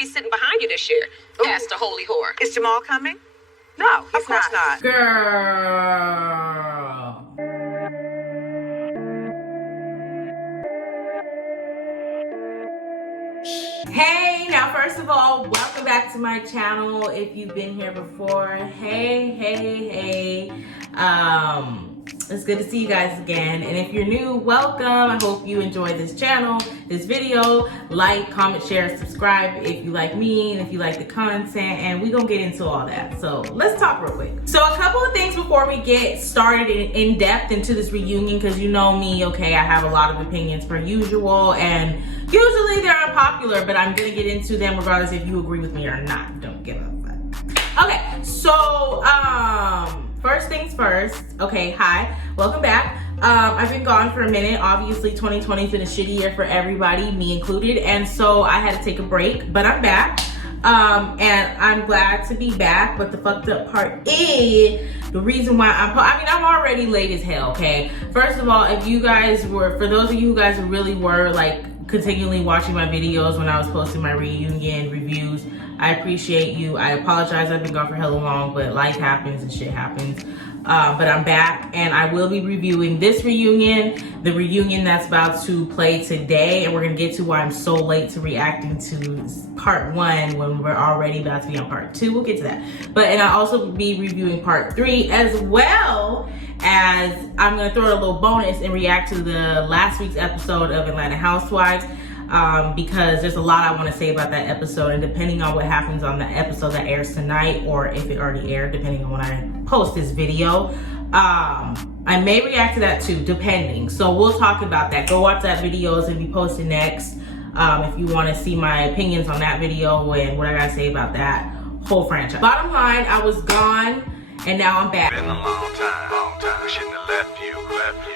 be sitting behind you this year. Pastor Holy Whore. Is Jamal coming? No, of course not. Girl. Hey, now first of all, welcome back to my channel. If you've been here before, hey. It's good to see you guys again. And if you're new, welcome. I hope you enjoy this channel, this video. Like, comment, share, subscribe if you like me and if you like the content, and we're gonna get into all that. So let's talk real quick. So a couple of things before we get started in depth into this reunion, because you know me, okay, I have a lot of opinions per usual, and usually they're unpopular, but I'm gonna get into them regardless if you agree with me or not. Don't give a fuck. Okay, so first things first. Okay, hi, welcome back. I've been gone for a minute. Obviously 2020's been a shitty year for everybody, me included, and so I had to take a break, but I'm back. And I'm glad to be back, but the fucked up part is the reason why I'm already late as hell, okay? First of all, if you guys were, for those of you guys who really were like continually watching my videos when I was posting my reunion reviews, I appreciate you. I apologize, I've been gone for hella long, but life happens and shit happens. But I'm back, and I will be reviewing this reunion, the reunion that's about to play today, and we're gonna get to why I'm so late to reacting to part 1 when we're already about to be on part 2. We'll get to that. And I'll also be reviewing part 3, as well as I'm gonna throw a little bonus and react to the last week's episode of Atlanta Housewives. Because there's a lot I want to say about that episode, and depending on what happens on the episode that airs tonight, or if it already aired, depending on when I post this video, I may react to that too, depending. So we'll talk about that. Go watch that video, it's gonna be posted next. If you want to see my opinions on that video and what I gotta say about that whole franchise. Bottom line, I was gone, and now I'm back. Been a long time. We shouldn't have left you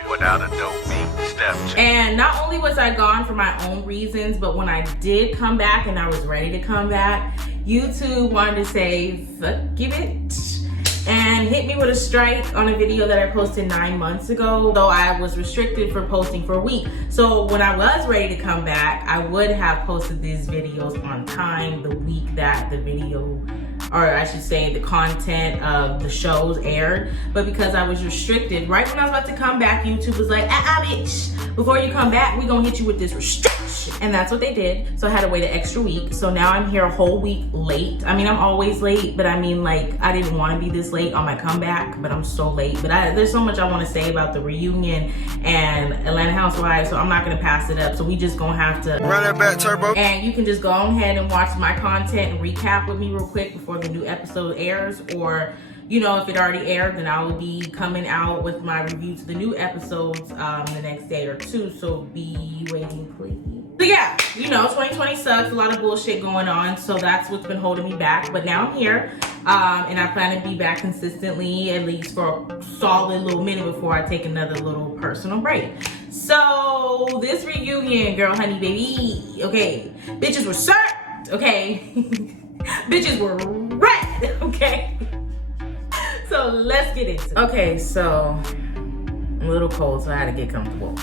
without a dope beat step change. And not only was I gone for my own reasons, but when I did come back and I was ready to come back, YouTube wanted to say, fuck you, bitch, and hit me with a strike on a video that I posted 9 months ago, though I was restricted for posting for a week. So when I was ready to come back, I would have posted these videos on time the week that the video, or I should say the content of the shows aired. But because I was restricted, right when I was about to come back, YouTube was like, bitch, before you come back, we gonna hit you with this restriction. And that's what they did. So I had to wait an extra week. So now I'm here a whole week late. I mean, I'm always late, but I mean, like, I didn't want to be this late on my comeback, but I'm so late. But there's so much I want to say about the reunion and Atlanta Housewives, so I'm not gonna pass it up. So we just gonna have to run that back, Turbo. And you can just go ahead and watch my content and recap with me real quick before the new episode airs, or you know, if it already aired, then I will be coming out with my review to the new episodes the next day or two, so be waiting, please. So yeah, you know, 2020 sucks, a lot of bullshit going on, so that's what's been holding me back. But now I'm here, and I plan to be back consistently, at least for a solid little minute before I take another little personal break. So this reunion, girl, honey, baby, okay, bitches were served, okay? Bitches were red, okay? So let's get into it. Okay, so I'm a little cold, so I had to get comfortable.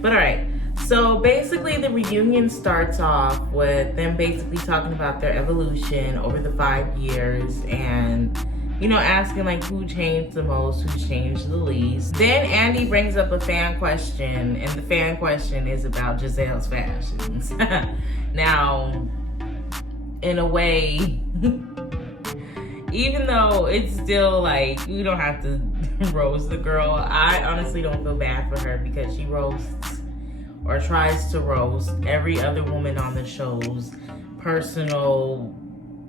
But all right, so basically the reunion starts off with them basically talking about their evolution over the 5 years, and you know, asking like who changed the most, who changed the least. Then Andy brings up a fan question, and the fan question is about Giselle's fashions. Now, in a way, even though it's still like, you don't have to roast the girl, I honestly don't feel bad for her, because she roasts or tries to roast every other woman on the show's personal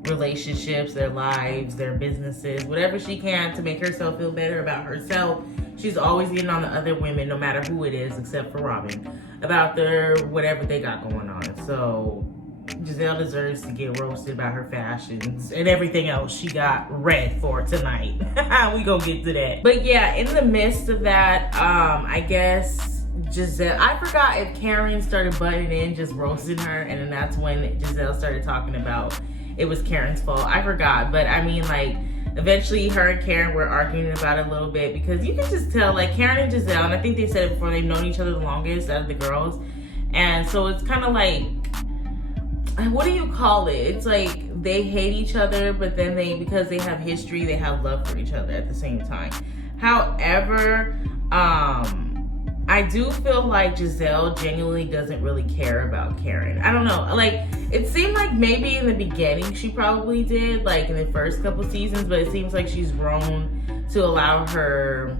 relationships, their lives, their businesses, whatever she can to make herself feel better about herself. She's always getting on the other women, no matter who it is, except for Robin, about their whatever they got going on. So Giselle deserves to get roasted about her fashions and everything else she got red for tonight. We gonna get to that. But yeah, in the midst of that, I guess Giselle, I forgot if Karen started butting in, just roasting her, and then that's when Giselle started talking about it was Karen's fault. I forgot, but I mean, like, eventually her and Karen were arguing about it a little bit, because you can just tell, like, Karen and Giselle, and I think they said it before, they've known each other the longest out of the girls, and so it's kind of like, what do you call it? It's like they hate each other, but then because they have history, they have love for each other at the same time. However, I do feel like Giselle genuinely doesn't really care about Karen. I don't know, like it seemed like maybe in the beginning she probably did, like in the first couple seasons, but it seems like she's grown to allow her,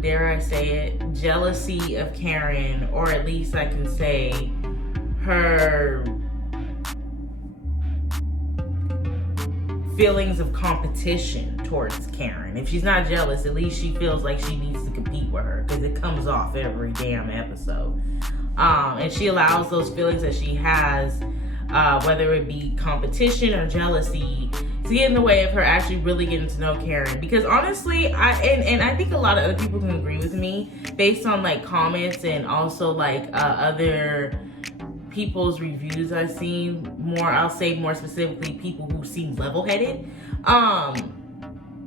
dare I say it, jealousy of Karen, or at least I can say her feelings of competition towards Karen. If she's not jealous, at least she feels like she needs to compete with her, because it comes off every damn episode. And she allows those feelings that she has, whether it be competition or jealousy, to get in the way of her actually really getting to know Karen. Because honestly, I think a lot of other people can agree with me based on like comments and also like other people's reviews I've seen. I'll say more specifically people who seem level-headed.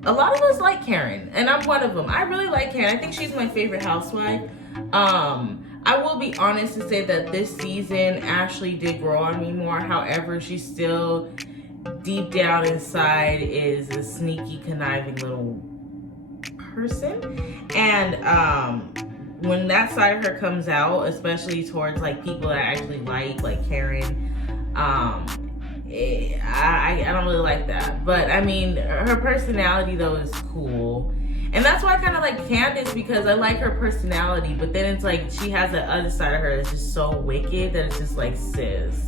A lot of us like Karen, and I'm one of them. I really like Karen. I think she's my favorite housewife. I will be honest to say that this season Ashley did grow on me more. However, she still deep down inside is a sneaky, conniving little person. And when that side of her comes out, especially towards like people that I actually like Karen, I don't really like that. But I mean, her personality though is cool. And that's why I kind of like Candace, because I like her personality, but then it's like she has that other side of her that's just so wicked that it's just like, sis.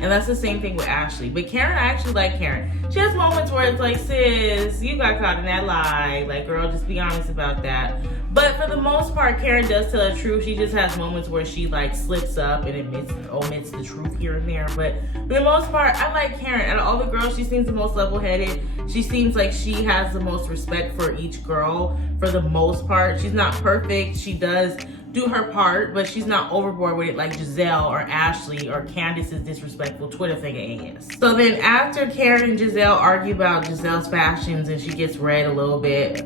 And that's the same thing with Ashley. But Karen, I actually like Karen. She has moments where it's like, sis, you got caught in that lie. Like, girl, just be honest about that. But for the most part, Karen does tell the truth. She just has moments where she like slips up and omits the truth here and there. But for the most part, I like Karen. Out of all the girls, she seems the most level-headed. She seems like she has the most respect for each girl for the most part. She's not perfect. She does do her part, but she's not overboard with it like Giselle or Ashley or Candace's disrespectful Twitter figure is. So then after Karen and Giselle argue about Giselle's fashions and she gets read a little bit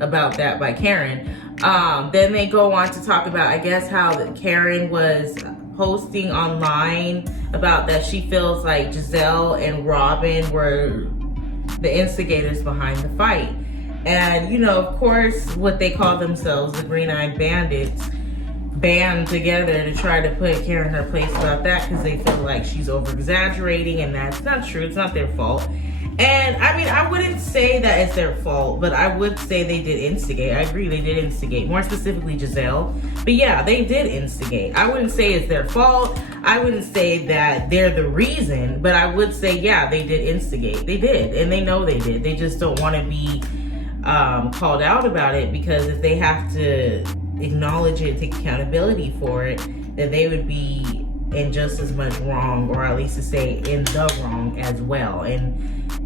about that by Karen, then they go on to talk about, I guess, how Karen was posting online about that she feels like Giselle and Robin were the instigators behind the fight. And, you know, of course, what they call themselves, the Green-Eyed Bandits, band together to try to put Karen in her place about that because they feel like she's over-exaggerating, and that's not true. It's not their fault. And, I mean, I wouldn't say that it's their fault, but I would say they did instigate. I agree, they did instigate. More specifically, Giselle. But, yeah, they did instigate. I wouldn't say it's their fault. I wouldn't say that they're the reason, but I would say, yeah, they did instigate. They did, and they know they did. They just don't want to be called out about it, because if they have to acknowledge it, take accountability for it, then they would be in just as much wrong, or at least to say in the wrong as well. And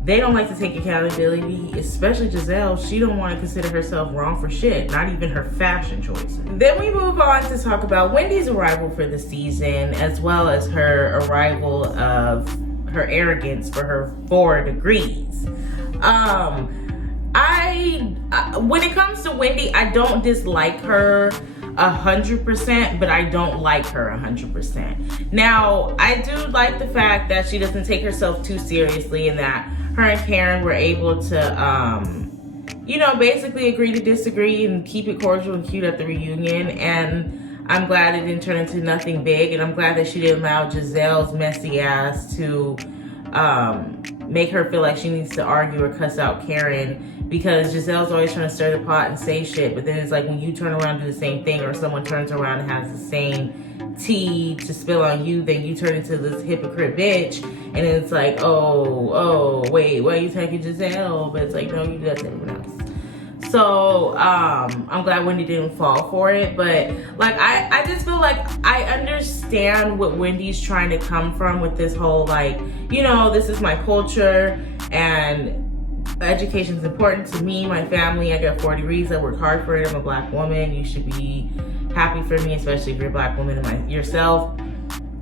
they don't like to take accountability, especially Giselle. She don't want to consider herself wrong for shit, not even her fashion choices. Then we move on to talk about Wendy's arrival for the season, as well as her arrival of her arrogance for her 4 degrees. When it comes to Wendy, I don't dislike her 100%, but I don't like her 100%. Now, I do like the fact that she doesn't take herself too seriously, and that her and Karen were able to, you know, basically agree to disagree and keep it cordial and cute at the reunion. And I'm glad it didn't turn into nothing big, and I'm glad that she didn't allow Giselle's messy ass to make her feel like she needs to argue or cuss out Karen, because Giselle's always trying to stir the pot and say shit, but then it's like when you turn around and do the same thing, or someone turns around and has the same tea to spill on you, then you turn into this hypocrite bitch, and then it's like, oh, wait, why are you attacking Giselle? But it's like, no, you do that to everyone else. So, I'm glad Wendy didn't fall for it, but like, I just feel like I understand what Wendy's trying to come from with this whole, like, you know, this is my culture, and education is important to me, my family. I got 4 degrees. I worked hard for it. I'm a Black woman. You should be happy for me, especially if you're a Black woman and yourself.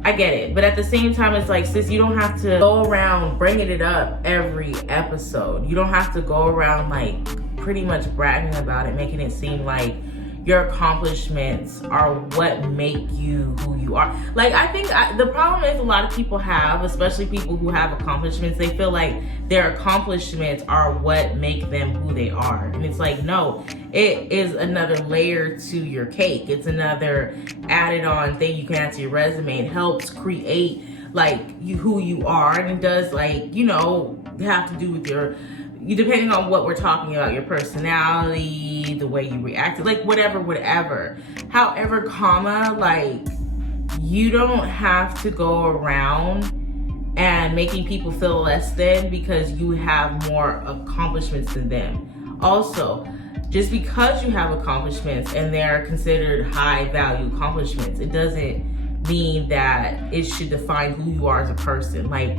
I get it. But at the same time, it's like, sis, you don't have to go around bringing it up every episode. You don't have to go around like pretty much bragging about it, making it seem like your accomplishments are what make you who you are. Like, I think the problem is a lot of people have, especially people who have accomplishments, they feel like their accomplishments are what make them who they are. And it's like, no, it is another layer to your cake. It's another added on thing you can add to your resume. It helps create like who you are, and it does, like, you know, have to do with depending on what we're talking about, your personality, the way you react, like whatever. However, like, you don't have to go around and making people feel less than because you have more accomplishments than them. Also, just because you have accomplishments and they're considered high value accomplishments, it doesn't mean that it should define who you are as a person. Like,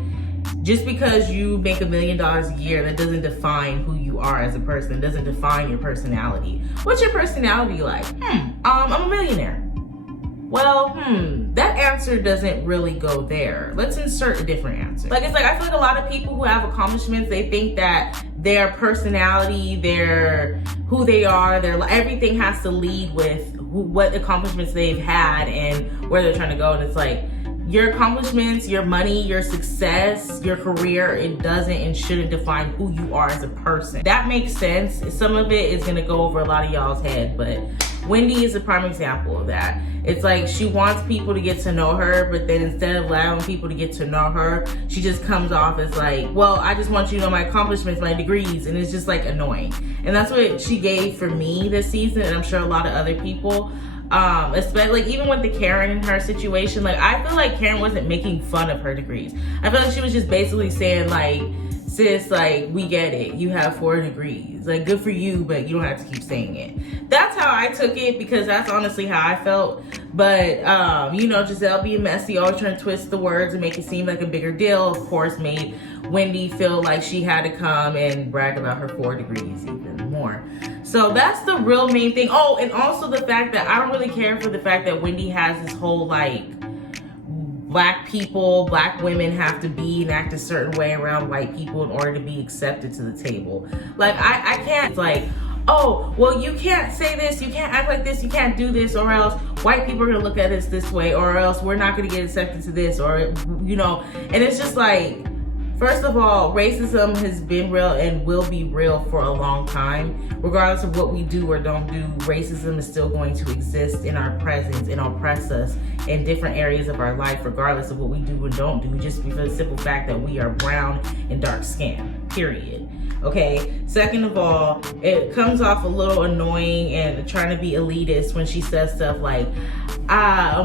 just because you make $1 million a year, that doesn't define who you are as a person. It doesn't define your personality. What's your personality like? I'm a millionaire. Well, that answer doesn't really go there. Let's insert a different answer. Like, it's like, I feel like a lot of people who have accomplishments, they think that their personality, who they are, everything has to lead with what accomplishments they've had and where they're trying to go. And it's like, your accomplishments, your money, your success, your career, it doesn't and shouldn't define who you are as a person. That makes sense. Some of it is gonna go over a lot of y'all's head, but Wendy is a prime example of that. It's like, she wants people to get to know her, but then instead of allowing people to get to know her, she just comes off as like, well, I just want you to know my accomplishments, my degrees, and it's just like annoying. And that's what she gave for me this season, and I'm sure a lot of other people. Especially, like, even with the Karen in her situation, like, I feel like Karen wasn't making fun of her degrees. I feel like she was just basically saying, like, sis, like, we get it, you have 4 degrees, like, good for you, but you don't have to keep saying it. That's how I took it, because that's honestly how I felt. But you know, Giselle being messy, always trying to twist the words and make it seem like a bigger deal, of course made Wendy feel like she had to come and brag about her 4 degrees even more. So that's the real main thing. Oh, and also the fact that I don't really care for the fact that Wendy has this whole, like, black women have to be and act a certain way around white people in order to be accepted to the table. Like, I can't, it's like, oh, well, you can't say this, you can't act like this, you can't do this, or else white people are gonna look at us this way, or else we're not gonna get accepted to this, or, you know, and it's just like, first of all, racism has been real and will be real for a long time. Regardless of what we do or don't do, racism is still going to exist in our presence and oppress us in different areas of our life, regardless of what we do or don't do, just because of the simple fact that we are brown and dark skinned, period. Okay, second of all, it comes off a little annoying and trying to be elitist when she says stuff like,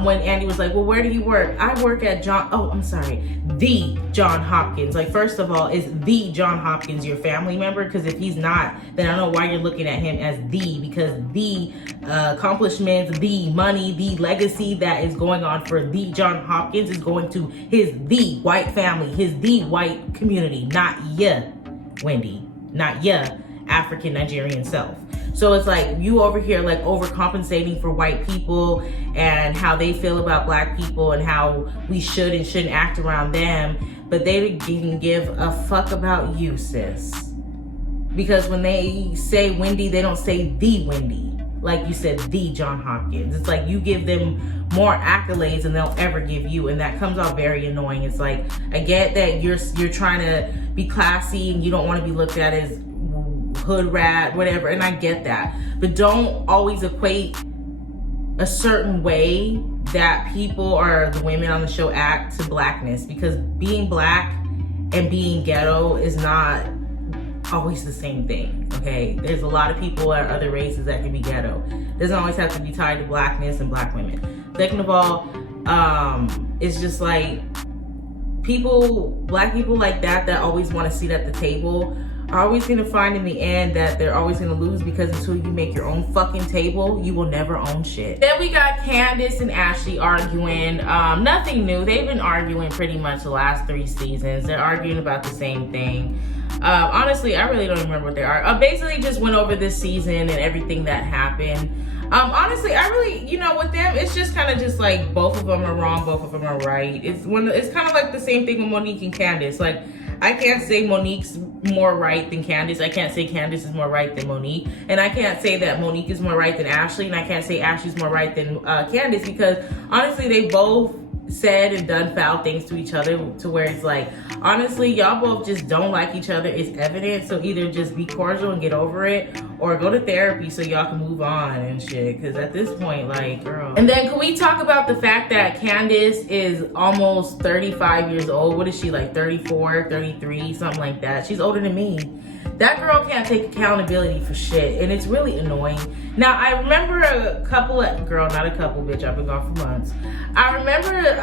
when Andy was like, well, where do you work? I work at the John Hopkins. Like, first of all, is the John Hopkins your family member? Because if he's not, then I don't know why you're looking at him as because the accomplishments, the money, the legacy that is going on for the John Hopkins is going to the white family, the white community, not ya, Wendy, not ya, African Nigerian self. So it's like, you over here like overcompensating for white people and how they feel about black people and how we should and shouldn't act around them, but they didn't give a fuck about you, sis. Because when they say Wendy, they don't say the Wendy. Like you said, the John Hopkins. It's like you give them more accolades than they'll ever give you, and that comes off very annoying. It's like, I get that you're trying to be classy and you don't want to be looked at as hood rat, whatever, and I get that, but don't always equate a certain way that people or the women on the show act to blackness, because being black and being ghetto is not always the same thing. Okay, there's a lot of people or other races that can be ghetto. It doesn't always have to be tied to blackness and black women. Second of all, it's just like black people like that always want a seat at the table are always gonna find in the end that they're always gonna lose, because until you make your own fucking table, you will never own shit. Then we got Candace and Ashley arguing. Nothing new. They've been arguing pretty much the last 3 seasons. They're arguing about the same thing. Honestly, I really don't remember what they are. Basically just went over this season and everything that happened. Honestly, I really, with them, it's just kind of just like both of them are wrong, both of them are right. It's kind of like the same thing with Monique and Candace. Like, I can't say Monique's more right than Candace. I can't say Candace is more right than Monique. And I can't say that Monique is more right than Ashley. And I can't say Ashley's more right than Candace, because honestly, they both said and done foul things to each other, to where it's like, honestly, y'all both just don't like each other. It's evident. So either just be cordial and get over it, or go to therapy so y'all can move on and shit. Because at this point, like, girl. And then can we talk about the fact that Candace is almost 35 years old? What is she, like 34, 33, something like that? She's older than me. That girl can't take accountability for shit, and it's really annoying. Now, I remember a couple of, girl, not a couple, bitch, I've been gone for months. I remember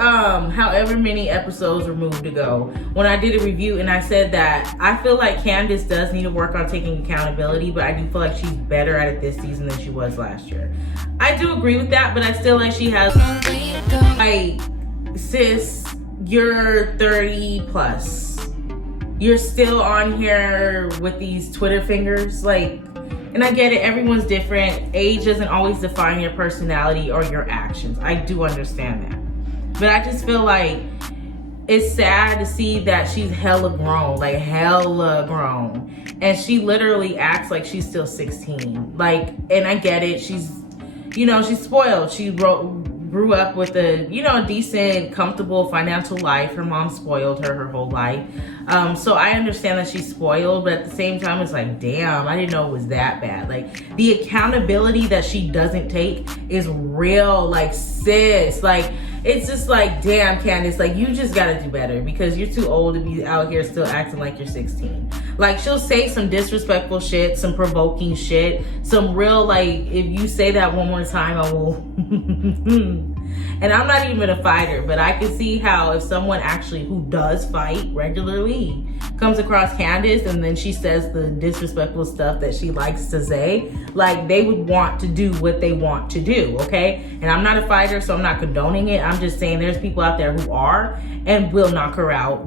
however many episodes removed ago when I did a review, and I said that I feel like Candace does need to work on taking accountability, but I do feel like she's better at it this season than she was last year. I do agree with that, but I still like she has, like, sis, you're 30 plus. You're still on here with these Twitter fingers, like, and I get it, everyone's different. Age doesn't always define your personality or your actions. I do understand that. But I just feel like it's sad to see that she's hella grown, like hella grown. And she literally acts like she's still 16. Like, and I get it, she's, you know, she's spoiled. She grew up with a, you know, decent, comfortable financial life. Her mom spoiled her whole life. So I understand that she's spoiled, but at the same time, it's like, damn, I didn't know it was that bad. Like, the accountability that she doesn't take is real. Like, sis, like, it's just like, damn, Candace, like, you just gotta do better, because you're too old to be out here still acting like you're 16. Like, she'll say some disrespectful shit, some provoking shit, some real, like, if you say that one more time, I will. And I'm not even a fighter, but I can see how if someone actually who does fight regularly comes across Candace and then she says the disrespectful stuff that she likes to say, like, they would want to do what they want to do, okay? And I'm not a fighter, so I'm not condoning it. I'm just saying there's people out there who are and will knock her out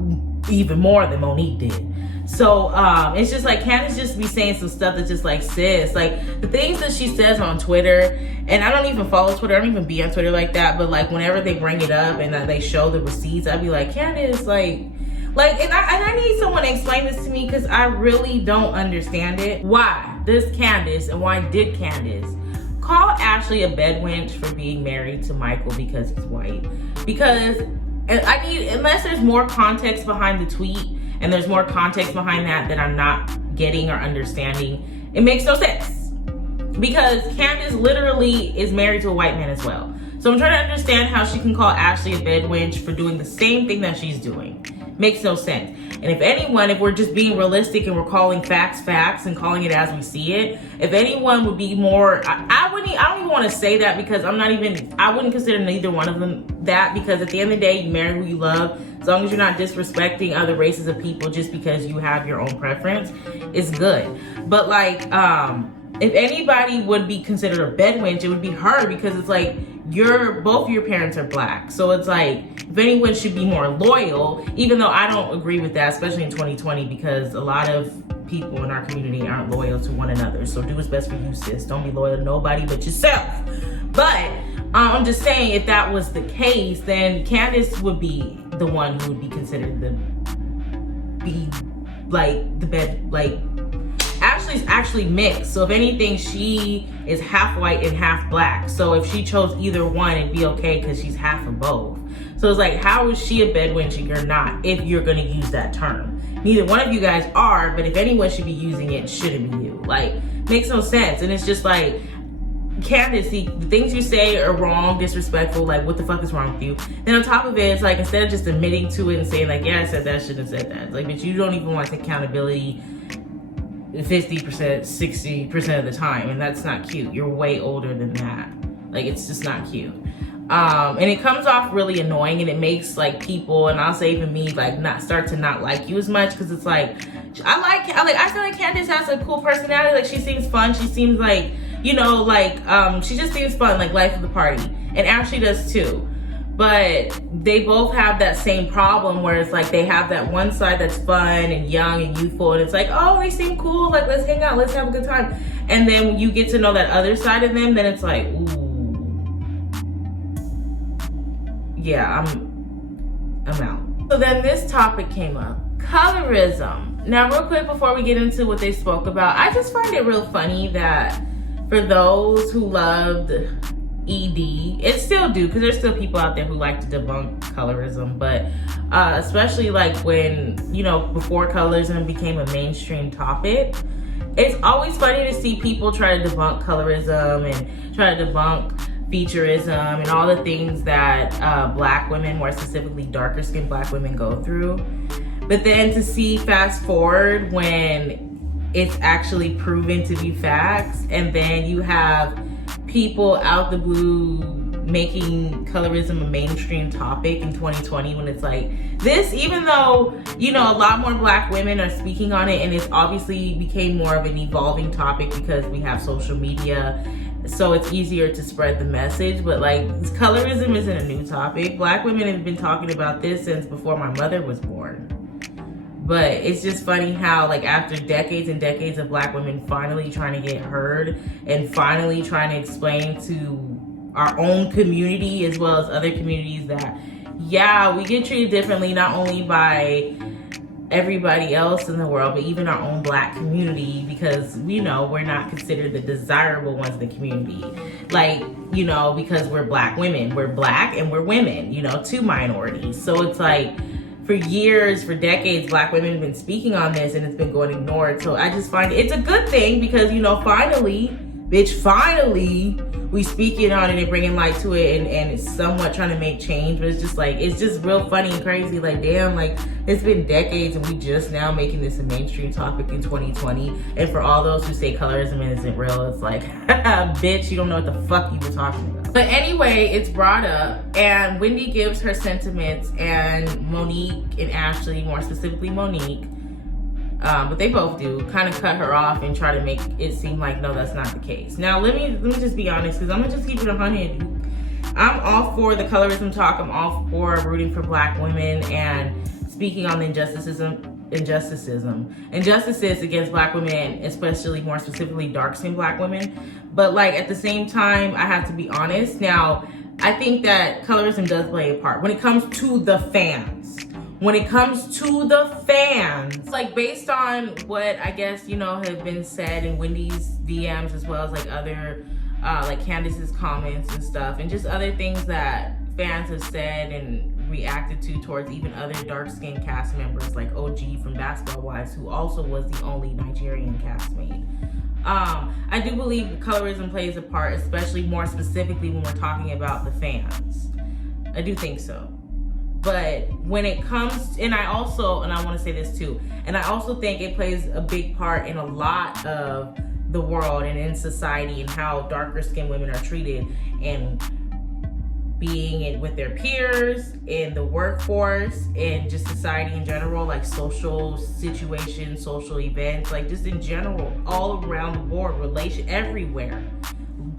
even more than Monique did. So it's just like Candace just be saying some stuff that's just like, sis, like the things that she says on Twitter, and I don't even follow Twitter, I don't even be on Twitter like that, but like whenever they bring it up and they show the receipts, I'd be like, Candace, like, and I need someone to explain this to me, because I really don't understand it. Why does Candace, and why did Candace call Ashley a bedwench for being married to Michael because he's white? Because I need, unless there's more context behind the tweet, and there's more context behind that I'm not getting or understanding, it makes no sense. Because Candace literally is married to a white man as well. So I'm trying to understand how she can call Ashley a bedwench for doing the same thing that she's doing. Makes no sense. And if anyone, if we're just being realistic and we're calling facts and calling it as we see it, if anyone would be more, I don't even want to say that, because I wouldn't consider neither one of them that, because at the end of the day, you marry who you love. As long as you're not disrespecting other races of people just because you have your own preference, it's good. But like, if anybody would be considered a bedwench, it would be her, because it's like, both of your parents are black. So it's like, if anyone should be more loyal, even though I don't agree with that, especially in 2020, because a lot of people in our community aren't loyal to one another. So do what's best for you, sis. Don't be loyal to nobody but yourself. But I'm just saying, if that was the case, then Candace would be the one who would be considered the bed, like, Ashley's actually mixed. So if anything, she is half white and half black. So if she chose either one, it'd be okay, because she's half of both. So it's like, how is she a bedwench and you're not, if you're gonna use that term? Neither one of you guys are, but if anyone should be using it, shouldn't be you. Like, makes no sense. And it's just like, Candace, the things you say are wrong, disrespectful, like, what the fuck is wrong with you? Then on top of it, it's like, instead of just admitting to it and saying like, yeah, I said that, shouldn't have said that. It's like, but you don't even want to take accountability 50%, 60% of the time, and that's not cute. You're way older than that. Like, it's just not cute. And it comes off really annoying, and it makes like people, and I'll say even me, like, start to not like you as much, because it's like, I feel like Candace has a cool personality. Like, she seems fun. She seems like, you know, like, she just seems fun, like life of the party. And Ashley does too. But they both have that same problem where it's like, they have that one side that's fun and young and youthful, and it's like, oh, they seem cool, like, let's hang out, let's have a good time. And then when you get to know that other side of them, then it's like, ooh, yeah, I'm out. So then this topic came up, Colorism. Now, real quick before we get into what they spoke about, I just find it real funny that for those who loved ED, it still do, because there's still people out there who like to debunk colorism, but especially like when, you know, before colorism became a mainstream topic, it's always funny to see people try to debunk colorism and try to debunk featureism and all the things that Black women, more specifically darker skinned Black women, go through. But then to see fast forward when it's actually proven to be facts, and then you have people out the blue making colorism a mainstream topic in 2020 when it's like this, even though, you know, a lot more Black women are speaking on it, and it's obviously became more of an evolving topic because we have social media, so it's easier to spread the message. But like, colorism isn't a new topic. Black women have been talking about this since before my mother was born. But it's just funny how, like, after decades and decades of Black women finally trying to get heard and finally trying to explain to our own community as well as other communities that, yeah, we get treated differently not only by everybody else in the world, but even our own Black community, because, you know, we're not considered the desirable ones in the community. Like, you know, because we're Black women. We're Black and we're women, you know, two minorities. So it's like, for years, for decades, Black women have been speaking on this and it's been going ignored. So I just find it's a good thing because, you know, finally, we speaking on it and bringing light to it, and it's somewhat trying to make change. But it's just like, it's just real funny and crazy. Like, damn, like, it's been decades and we just now making this a mainstream topic in 2020. And for all those who say colorism isn't real, it's like, bitch, you don't know what the fuck you were talking about. But anyway, it's brought up, and Wendy gives her sentiments, and Monique and Ashley, more specifically Monique, but they both do, kind of cut her off and try to make it seem like, no, that's not the case. Now, let me just be honest, because I'm going to just keep it 100. I'm all for the colorism talk. I'm all for rooting for Black women and speaking on the injustices against Black women, especially more specifically dark-skinned Black women. But like, at the same time, I have to be honest. Now, I think that colorism does play a part when it comes to the fans. Like, based on what I guess, you know, have been said in Wendy's DMs, as well as like other like Candace's comments and stuff, and just other things that fans have said and reacted to towards even other dark-skinned cast members like OG from Basketball Wives, who also was the only Nigerian castmate. I do believe colorism plays a part, especially more specifically when we're talking about the fans. I do think so. But when it comes, and I want to say this too, and I also think it plays a big part in a lot of the world and in society and how darker skinned women are treated, and being with their peers, in the workforce, and just society in general, like social situations, social events, like just in general, all around the board, everywhere.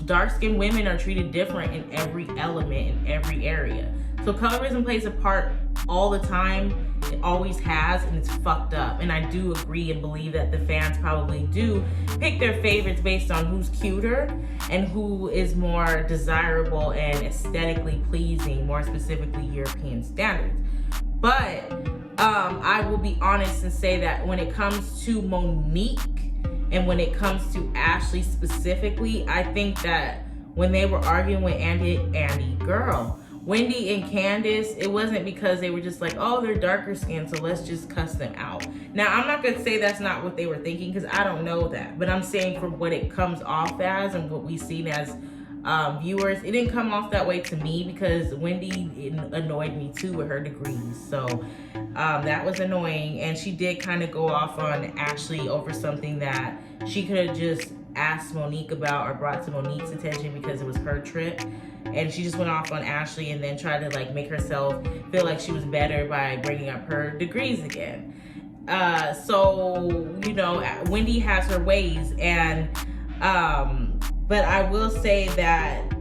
Dark-skinned women are treated different in every element, in every area. So colorism plays a part all the time. It always has, and it's fucked up. And I do agree and believe that the fans probably do pick their favorites based on who's cuter and who is more desirable and aesthetically pleasing, more specifically European standards. But I will be honest and say that when it comes to Monique and when it comes to Ashley specifically, I think that when they were arguing with Wendy and Candace, it wasn't because they were just like, oh, they're darker skinned, so let's just cuss them out. Now, I'm not going to say that's not what they were thinking, because I don't know that. But I'm saying from what it comes off as and what we've seen as viewers, it didn't come off that way to me, because Wendy annoyed me too with her degrees. So that was annoying. And she did kind of go off on Ashley over something that she could have just asked Monique about or brought to Monique's attention because it was her trip. And she just went off on Ashley and then tried to like make herself feel like she was better by bringing up her degrees again. So, you know, Wendy has her ways, and but I will say that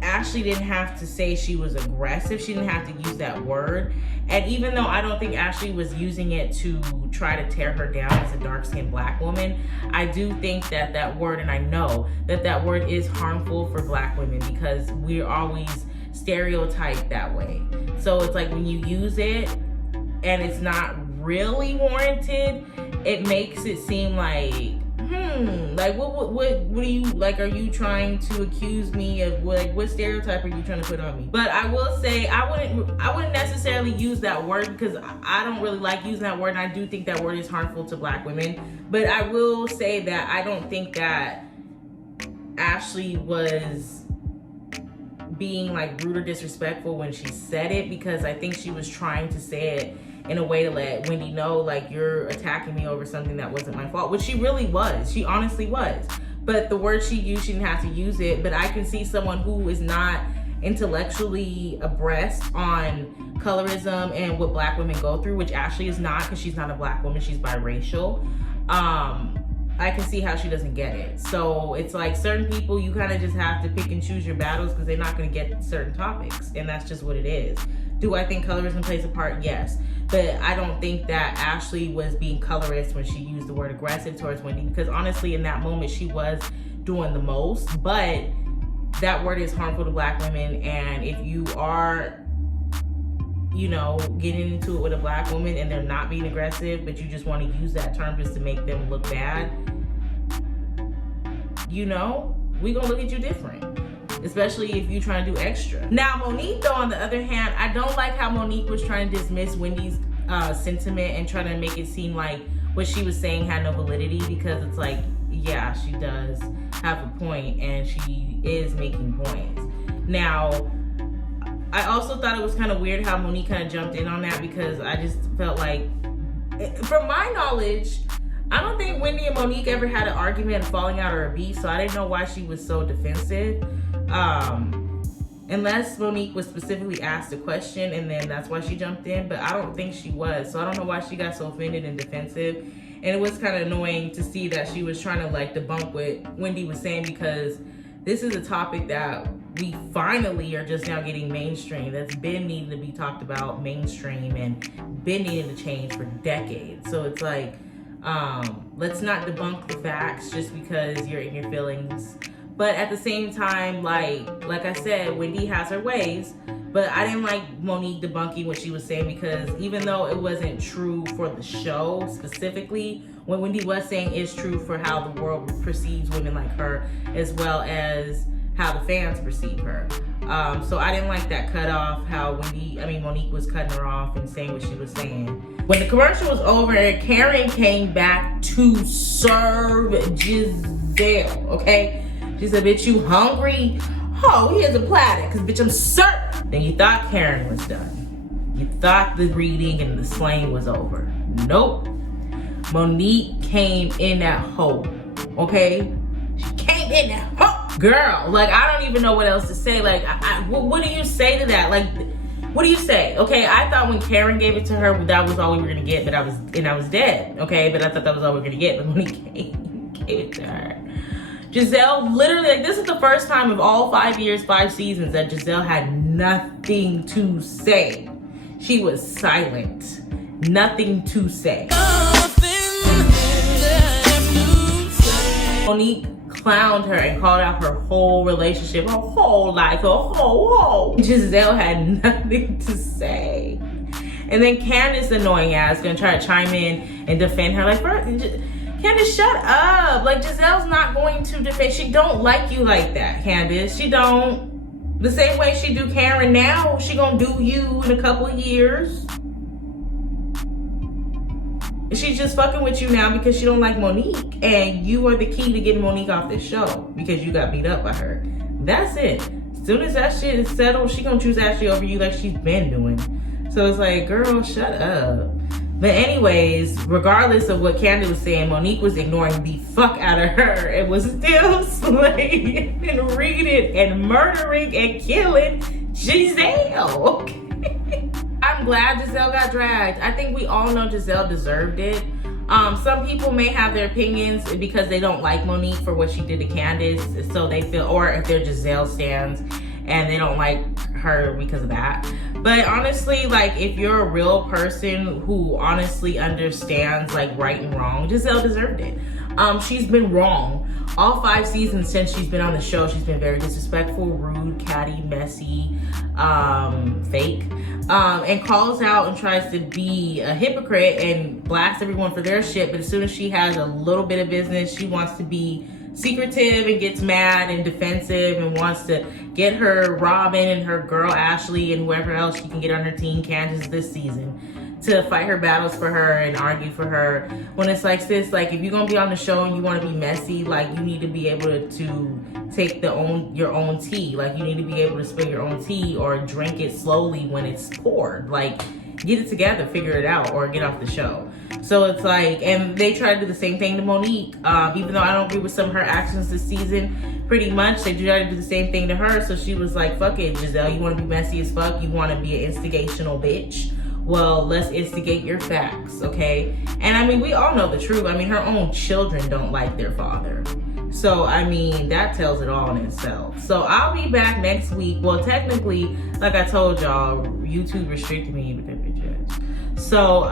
Ashley didn't have to say she was aggressive. She didn't have to use that word. And even though I don't think Ashley was using it to try to tear her down as a dark-skinned Black woman, I do think that that word, and I know that that word is harmful for Black women because we're always stereotyped that way. So it's like when you use it and it's not really warranted, it makes it seem like, like what do you, like, are you trying to accuse me of, like, what stereotype are you trying to put on me? But I will say, I wouldn't necessarily use that word, because I don't really like using that word, and I do think that word is harmful to Black women. But I will say that I don't think that Ashley was being like rude or disrespectful when she said it, because I think she was trying to say it in a way to let Wendy know, like, you're attacking me over something that wasn't my fault, which she really was. She honestly was. But the word she used, she didn't have to use it. But I can see someone who is not intellectually abreast on colorism and what Black women go through, which Ashley is not, because she's not a Black woman, she's biracial. I can see how she doesn't get it. So it's like, certain people, you kind of just have to pick and choose your battles, because they're not going to get certain topics, and that's just what it is. Do I think colorism plays a part? Yes. But I don't think that Ashley was being colorist when she used the word aggressive towards Wendy, because honestly, in that moment, she was doing the most. But that word is harmful to Black women, and if you are, you know, getting into it with a Black woman and they're not being aggressive, but you just want to use that term just to make them look bad, you know, we gonna look at you different, especially if you trying to do extra. Now, Monique, though, on the other hand, I don't like how Monique was trying to dismiss Wendy's sentiment and trying to make it seem like what she was saying had no validity, because it's like, yeah, she does have a point, and she is making points. Now, I also thought it was kind of weird how Monique kind of jumped in on that, because I just felt like, from my knowledge, I don't think Wendy and Monique ever had an argument, a falling out, or a beef, so I didn't know why she was so defensive. Unless Monique was specifically asked a question and then that's why she jumped in, but I don't think she was. So I don't know why she got so offended and defensive. And it was kind of annoying to see that she was trying to like debunk what Wendy was saying, because this is a topic that we finally are just now getting mainstream. That's been needing to be talked about mainstream and been needing to change for decades. So it's like, let's not debunk the facts just because you're in your feelings. But at the same time, like I said, Wendy has her ways. But I didn't like Monique debunking what she was saying, because even though it wasn't true for the show specifically, what Wendy was saying is true for how the world perceives women like her, as well as how the fans perceive her. So I didn't like that cutoff, how Monique was cutting her off and saying what she was saying. When the commercial was over, Karen came back to serve Giselle, okay? She said, bitch, you hungry? Oh, here's a platter, because bitch, I'm certain. Then you thought Karen was done. You thought the reading and the slaying was over. Nope. Monique came in that hole, okay? She came in that hole. Girl, like, I don't even know what else to say. Like, what do you say to that? Like, what do you say? Okay, I thought when Karen gave it to her, that was all we were gonna get, but I was dead, okay? But I thought that was all we were gonna get, but Monique gave it to her. Giselle, literally, like, this is the first time of all 5 years, 5 seasons, that Giselle had nothing to say. She was silent. Nothing to say. Monique clowned her and called out her whole relationship, her whole life, her whole. Giselle had nothing to say. And then Candace, annoying ass, gonna try to chime in and defend her. Like, Candace, shut up. Like, Giselle's not going to defend. She don't like you like that, Candace. She don't. The same way she do Karen now, she gonna do you in a couple of years. She's just fucking with you now because she don't like Monique. And you are the key to getting Monique off this show, because you got beat up by her. That's it. As soon as that shit is settled, she gonna choose Ashley over you like she's been doing. So it's like, girl, shut up. But anyways, regardless of what Candace was saying, Monique was ignoring the fuck out of her and was still slaying and reading and murdering and killing Giselle. Okay? I'm glad Giselle got dragged. I think we all know Giselle deserved it. Some people may have their opinions because they don't like Monique for what she did to Candace, so they feel, or if they're Giselle stans and they don't like her because of that. But honestly, like, if you're a real person who honestly understands like right and wrong, Giselle deserved it. she's been wrong. All 5 seasons since she's been on the show, she's been very disrespectful, rude, catty, messy, fake, and calls out and tries to be a hypocrite and blasts everyone for their shit. But as soon as she has a little bit of business, she wants to be secretive and gets mad and defensive and wants to get her Robin and her girl Ashley and whoever else she can get on her team, Candace, this season, to fight her battles for her and argue for her. When it's like, sis, like, if you're gonna be on the show and you want to be messy, like, you need to be able to take your own tea. Like, you need to be able to spill your own tea or drink it slowly when it's poured. Like, get it together, figure it out, or get off the show. So it's like, and they try to do the same thing to Monique, even though I don't agree with some of her actions this season. Pretty much they try to do the same thing to her. So she was like, fuck it, Giselle, you want to be messy as fuck, you want to be an instigational bitch, well, let's instigate your facts, okay? And I mean, we all know the truth. I mean, her own children don't like their father. So, I mean, that tells it all in itself. So I'll be back next week. Well, technically, like I told y'all, YouTube restricted me with that bitch. So,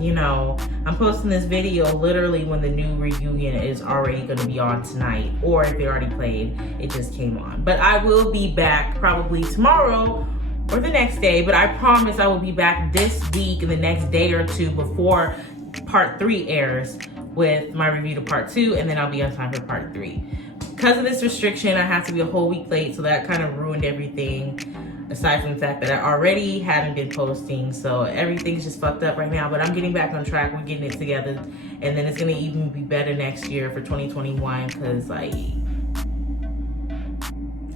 you know, I'm posting this video literally when the new reunion is already gonna be on tonight, or if it already played, it just came on. But I will be back probably tomorrow or the next day, but I promise I will be back this week and the next day or two before part 3 airs with my review to part 2, and then I'll be on time for part 3. Because of this restriction, I have to be a whole week late, so that kind of ruined everything, aside from the fact that I already hadn't been posting. So everything's just fucked up right now, but I'm getting back on track. We're getting it together, and then it's gonna even be better next year for 2021, because, like,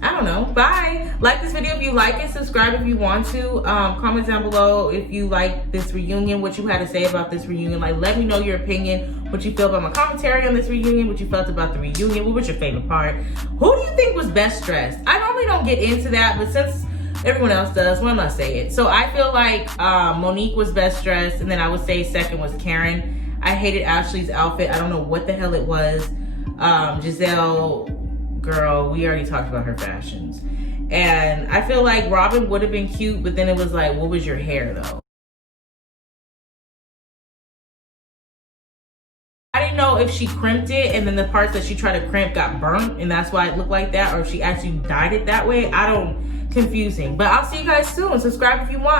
I don't know. Bye. Like this video if you like it. Subscribe if you want to. Comment down below if you like this reunion, what you had to say about this reunion. Like, let me know your opinion, what you feel about my commentary on this reunion, what you felt about the reunion, what was your favorite part. Who do you think was best dressed? I normally don't get into that, but since everyone else does, why not say it? So I feel like Monique was best dressed, and then I would say second was Karen. I hated Ashley's outfit. I don't know what the hell it was. Giselle, girl, we already talked about her fashions. And I feel like Robin would have been cute, but then it was like, what was your hair though? I didn't know if she crimped it and then the parts that she tried to crimp got burnt and that's why it looked like that, or if she actually dyed it that way. Confusing. But I'll see you guys soon. Subscribe if you want.